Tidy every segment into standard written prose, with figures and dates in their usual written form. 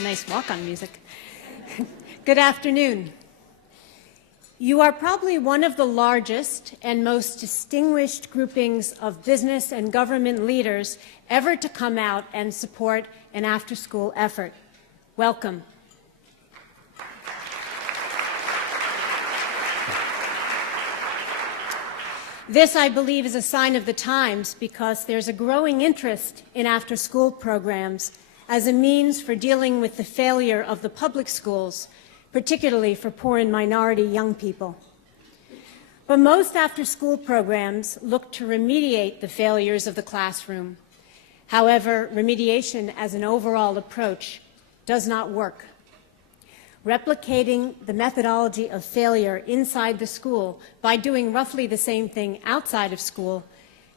of nice walk-on music. Good afternoon. You are probably one of the largest and most distinguished groupings of business and government leaders ever to come out and support an after-school effort. Welcome. This, I believe, is a sign of the times because there's a growing interest in after-school programs as a means for dealing with the failure of the public schools, particularly for poor and minority young people. But most after-school programs look to remediate the failures of the classroom. However, remediation as an overall approach does not work. Replicating the methodology of failure inside the school by doing roughly the same thing outside of school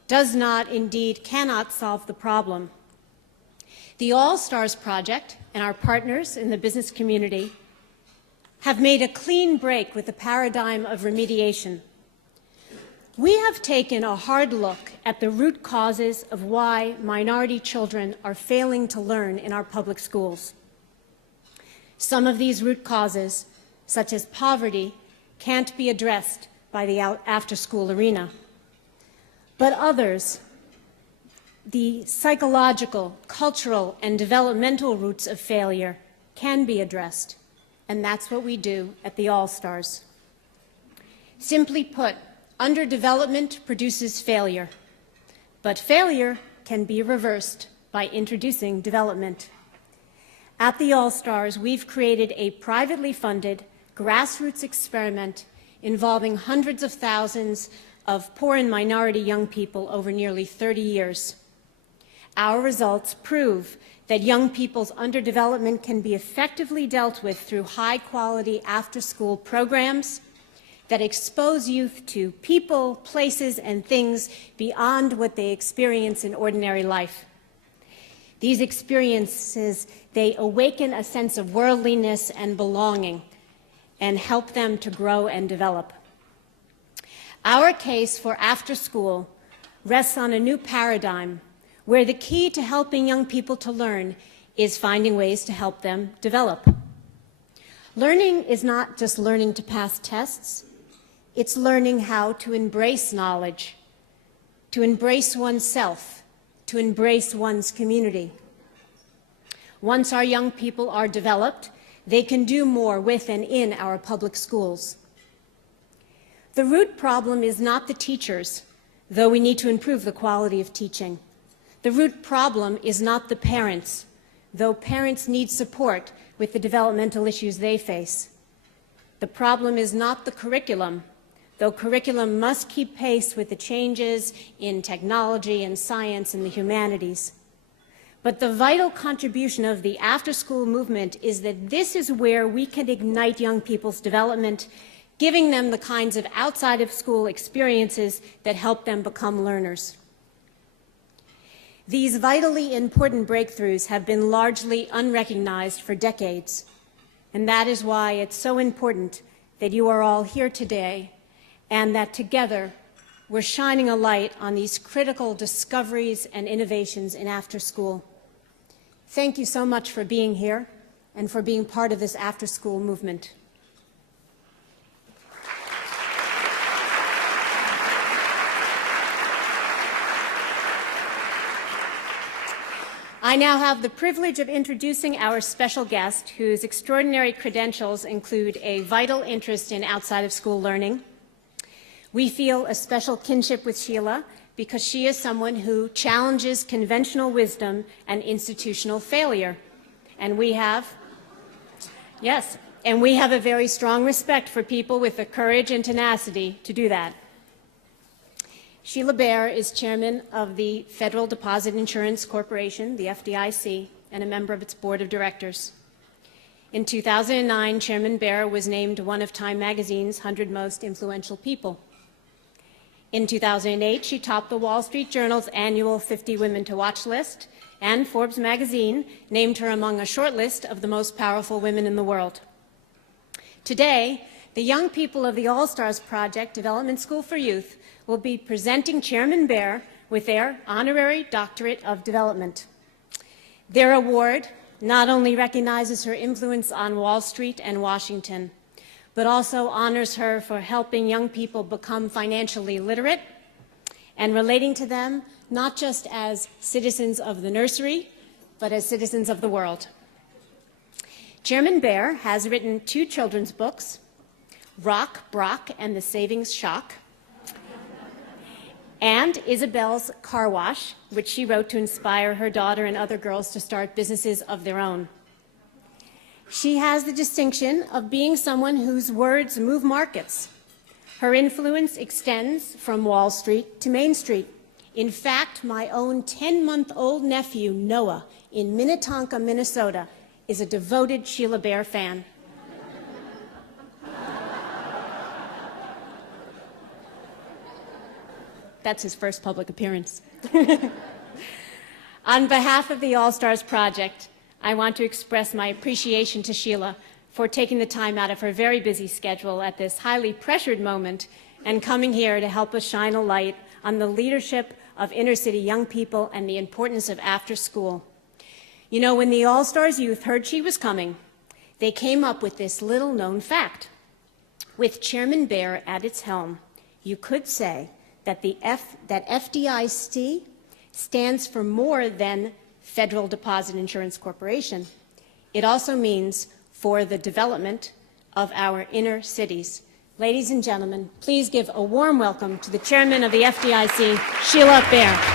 does not, indeed cannot solve the problem. The All-Stars Project and our partners in the business community have made a clean break with the paradigm of remediation. We have taken a hard look at the root causes of why minority children are failing to learn in our public schools. Some of these root causes, such as poverty, can't be addressed by the after-school arena. But others, the psychological, cultural, and developmental roots of failure can be addressed, and that's what we do at the All-Stars. Simply put, underdevelopment produces failure, but failure can be reversed by introducing development. At the All-Stars, we've created a privately funded grassroots experiment involving hundreds of thousands of poor and minority young people over nearly 30 years. Our results prove that young people's underdevelopment can be effectively dealt with through high-quality after-school programs that expose youth to people, places, and things beyond what they experience in ordinary life. These experiences, they awaken a sense of worldliness and belonging and help them to grow and develop. Our case for after school rests on a new paradigm where the key to helping young people to learn is finding ways to help them develop. Learning is not just learning to pass tests, it's learning how to embrace knowledge, to embrace oneself, to embrace one's community. Once our young people are developed, they can do more with and in our public schools. The root problem is not the teachers, though we need to improve the quality of teaching. The root problem is not the parents, though parents need support with the developmental issues they face. The problem is not the curriculum, though curriculum must keep pace with the changes in technology and science and the humanities. But the vital contribution of the after-school movement is that this is where we can ignite young people's development, giving them the kinds of outside-of-school experiences that help them become learners. These vitally important breakthroughs have been largely unrecognized for decades, and that is why it's so important that you are all here today and that together we're shining a light on these critical discoveries and innovations in after-school. Thank you so much for being here and for being part of this after-school movement. I now have the privilege of introducing our special guest, whose extraordinary credentials include a vital interest in outside-of-school learning. We feel a special kinship with Sheila because she is someone who challenges conventional wisdom and institutional failure. And we have a very strong respect for people with the courage and tenacity to do that. Sheila Bair is chairman of the Federal Deposit Insurance Corporation, the FDIC, and a member of its board of directors. In 2009, Chairman Bair was named one of Time magazine's 100 most influential people. In 2008, she topped the Wall Street Journal's annual 50 Women to Watch list, and Forbes magazine named her among a short list of the most powerful women in the world. Today, the young people of the All-Stars Project Development School for Youth will be presenting Chairman Bair with their Honorary Doctorate of Development. Their award not only recognizes her influence on Wall Street and Washington, but also honors her for helping young people become financially literate and relating to them not just as citizens of the nursery, but as citizens of the world. Chairman Bear has written 2 children's books, Rock, Brock, and the Savings Shock, and Isabel's Car Wash, which she wrote to inspire her daughter and other girls to start businesses of their own. She has the distinction of being someone whose words move markets. Her influence extends from Wall Street to Main Street. In fact, my own 10-month-old nephew, Noah, in Minnetonka, Minnesota, is a devoted Sheila Bair fan. That's his first public appearance. On behalf of the All-Stars Project, I want to express my appreciation to Sheila for taking the time out of her very busy schedule at this highly pressured moment and coming here to help us shine a light on the leadership of inner-city young people and the importance of after-school. You know, when the All-Stars Youth heard she was coming, they came up with this little-known fact. With Chairman Bear at its helm, you could say that FDIC stands for more than Federal Deposit Insurance Corporation. It also means for the development of our inner cities. Ladies and gentlemen, please give a warm welcome to the chairman of the FDIC, Sheila Bair.